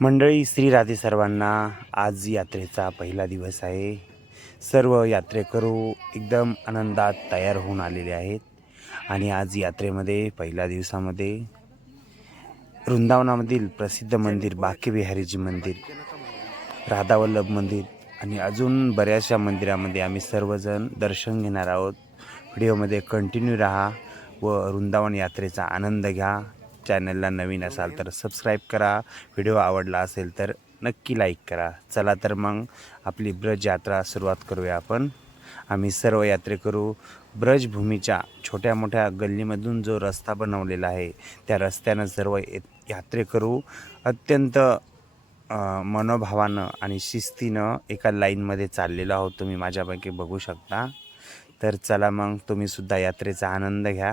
मंडळी श्री राधे सर्वांना आज यात्रेचा पहिला दिवस आहे. सर्व यात्रेकरू एकदम आनंदात तयार होऊन आलेले आहेत आणि आज यात्रेमध्ये पहिल्या दिवसामध्ये वृंदावनामधील प्रसिद्ध मंदिर बाकेबिहारीजी मंदिर राधावल्लभ मंदिर आणि अजून बऱ्याचशा मंदिरामध्ये आम्ही सर्वजण दर्शन घेणार आहोत. व्हिडिओमध्ये कंटिन्यू राहा व वृंदावन यात्रेचा आनंद घ्या. चॅनलला नवीन असाल तर सबस्क्राईब करा. व्हिडिओ आवडला असेल तर नक्की लाईक करा. चला तर मग आपली ब्रज यात्रा सुरुवात करूया आपण. आम्ही सर्व यात्रेकरू ब्रजभूमीच्या छोट्या मोठ्या गल्लीमधून जो रस्ता बनवलेला आहे त्या रस्त्यानं सर्व यात्रेकरू अत्यंत मनोभावानं आणि शिस्तीनं एका लाईनमध्ये चाललेलो आहोत. तुम्ही माझ्यापैकी बघू शकता. तर चला मग तुम्हीसुद्धा यात्रेचा आनंद घ्या.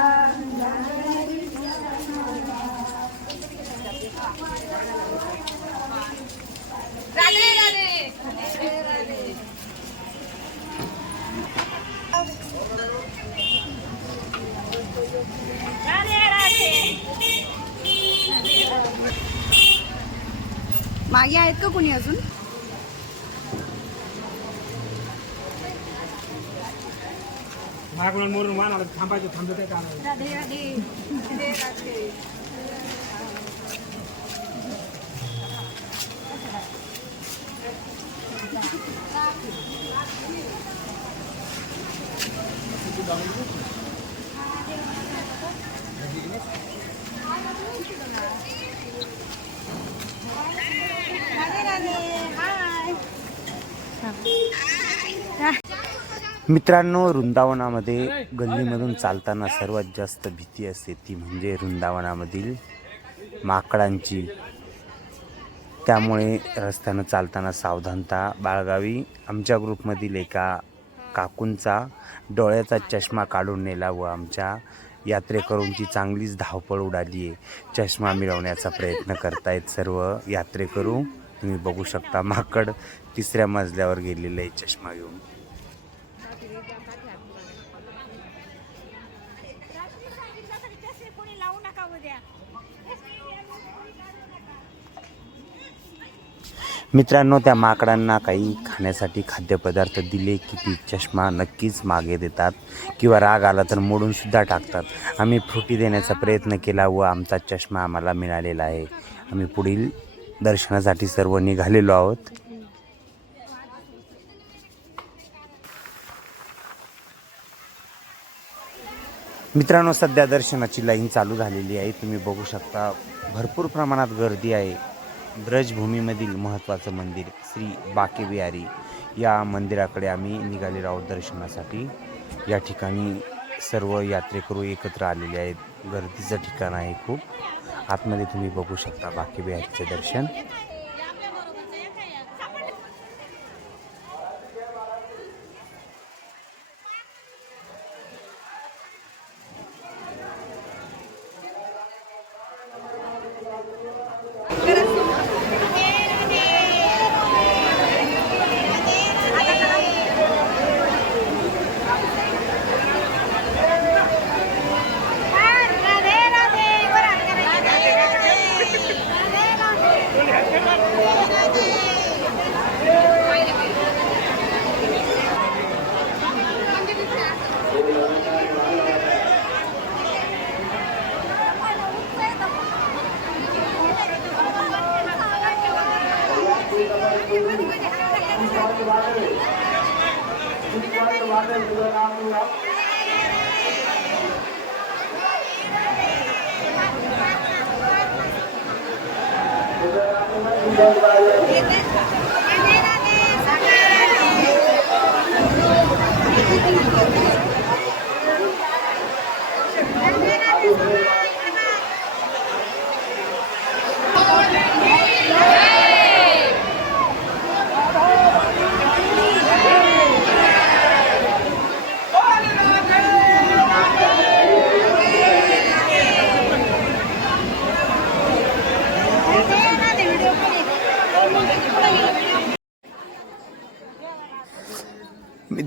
मागे आहेत का कोणी अजून? मागून मोरून वाहन थांबायचं थांबलं काय काम राधे राधे. राधे राधे. मित्रांनो वृंदावनामध्ये गल्लीमधून चालताना सर्वात जास्त भीती असते ती म्हणजे वृंदावनामधील माकडांची. त्यामुळे रस्त्यानं चालताना सावधानता बाळगावी. आमच्या ग्रुपमधील एका काकूंचा डोळ्याचा चष्मा काढून नेला व आमच्या यात्रेकरूंची चांगलीच धावपळ उडाली आहे. चष्मा मिळवण्याचा प्रयत्न करतायत सर्व यात्रेकरू. तुम्ही बघू शकता माकड तिसऱ्या मजल्यावर गेलेलं आहे चष्मा घेऊन. मित्रांनो त्या माकडांना काही खाण्यासाठी खाद्यपदार्थ दिले की ती चष्मा नक्कीच मागे देतात किंवा राग आला तर मोडूनसुद्धा टाकतात. आम्ही फ्रुटी देण्याचा प्रयत्न केला व आमचा चष्मा आम्हाला मिळालेला आहे. आम्ही पुढील दर्शनासाठी सर्व निघालेलो आहोत. मित्रांनो सध्या दर्शनाची लाईन चालू झालेली आहे. तुम्ही बघू शकता भरपूर प्रमाणात गर्दी आहे. ब्रजभूमीमधील महत्त्वाचं मंदिर श्री बाकेबिहारी या मंदिराकडे आम्ही निघालेलो आहोत दर्शनासाठी. या ठिकाणी सर्व यात्रेकरू एकत्र आलेले आहेत. गर्दीचं ठिकाण आहे खूप. आतमध्ये तुम्ही बघू शकता बाकेबिहारीचं दर्शन.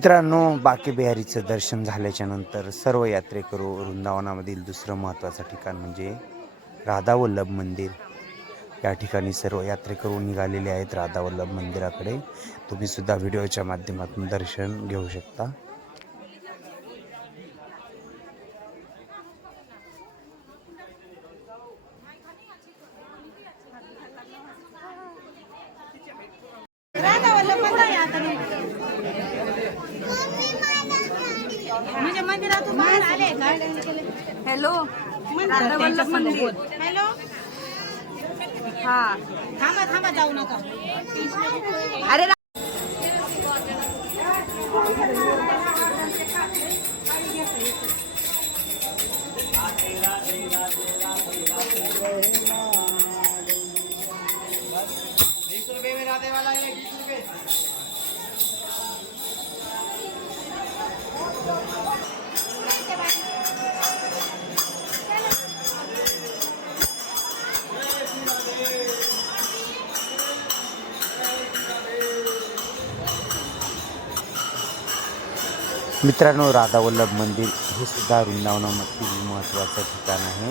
मित्रांनो बाकेबिहारीचं दर्शन झाल्याच्यानंतर सर्व यात्रेकरू वृंदावनामधील दुसरं महत्त्वाचं ठिकाण म्हणजे राधा वल्लभ मंदिर. या ठिकाणी सर्व यात्रेकरू निघालेले आहेत राधा वल्लभ मंदिराकडे. तुम्ही सुद्धा व्हिडिओच्या माध्यमातून दर्शन घेऊ शकता राधा वल्लभ मंदिर आहे आता म्हणजे मंदिरातून बाहेर आले का? हॅलो. राधा वल्लभ मंदिर. हॅलो. हा. थांबा थांबा जाऊ नका. अरे मित्रांनो राधा वल्लभ मंदिर हे सुद्धा वृंदावनामधील महत्त्वाचं ठिकाण आहे.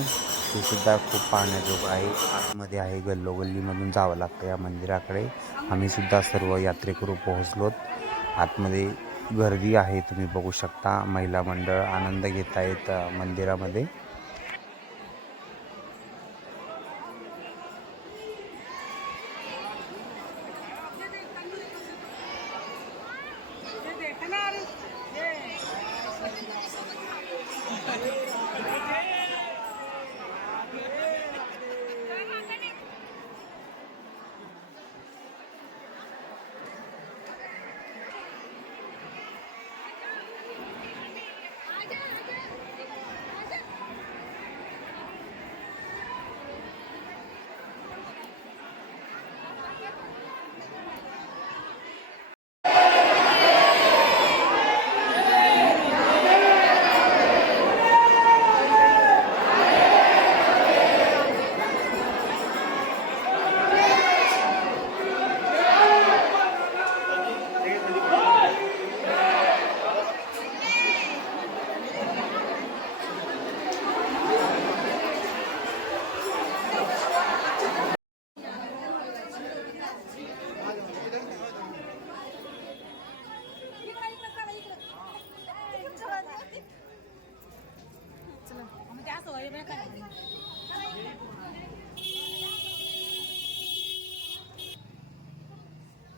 हे सुद्धा खूप पाहण्याजोगं आहे. आतमध्ये आहे गल्लोगल्लीमधून जावं लागतं या मंदिराकडे. आम्ही सुद्धा सर्व यात्रेकरू पोहोचलोत. आतमध्ये गर्दी आहे तुम्ही बघू शकता. महिला मंडळ आनंद घेत आहेत मंदिरामध्ये.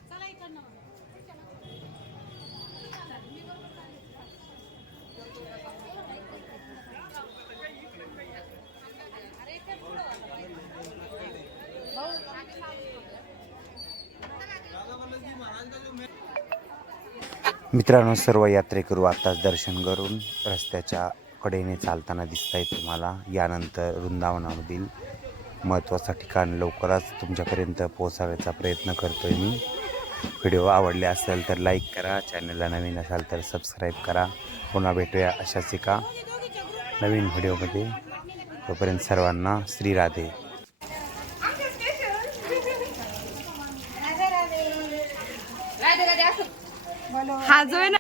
चला इकडनं मित्रांनो सर्व यात्रेकरू आताच दर्शन करून रस्त्याच्या कडेने चालताना दिसत आहे तुम्हाला. यानंतर वृंदावनामधील महत्त्वाचं ठिकाण लवकरच तुमच्यापर्यंत पोहोचवण्याचा प्रयत्न करतो आहे मी. व्हिडिओ आवडले असेल तर लाईक करा चॅनलला नवीन असाल तर सबस्क्राईब करा. पुन्हा भेटूया अशाच एका नवीन व्हिडिओमध्ये. तोपर्यंत सर्वांना श्री राधे. हा जो आहे ना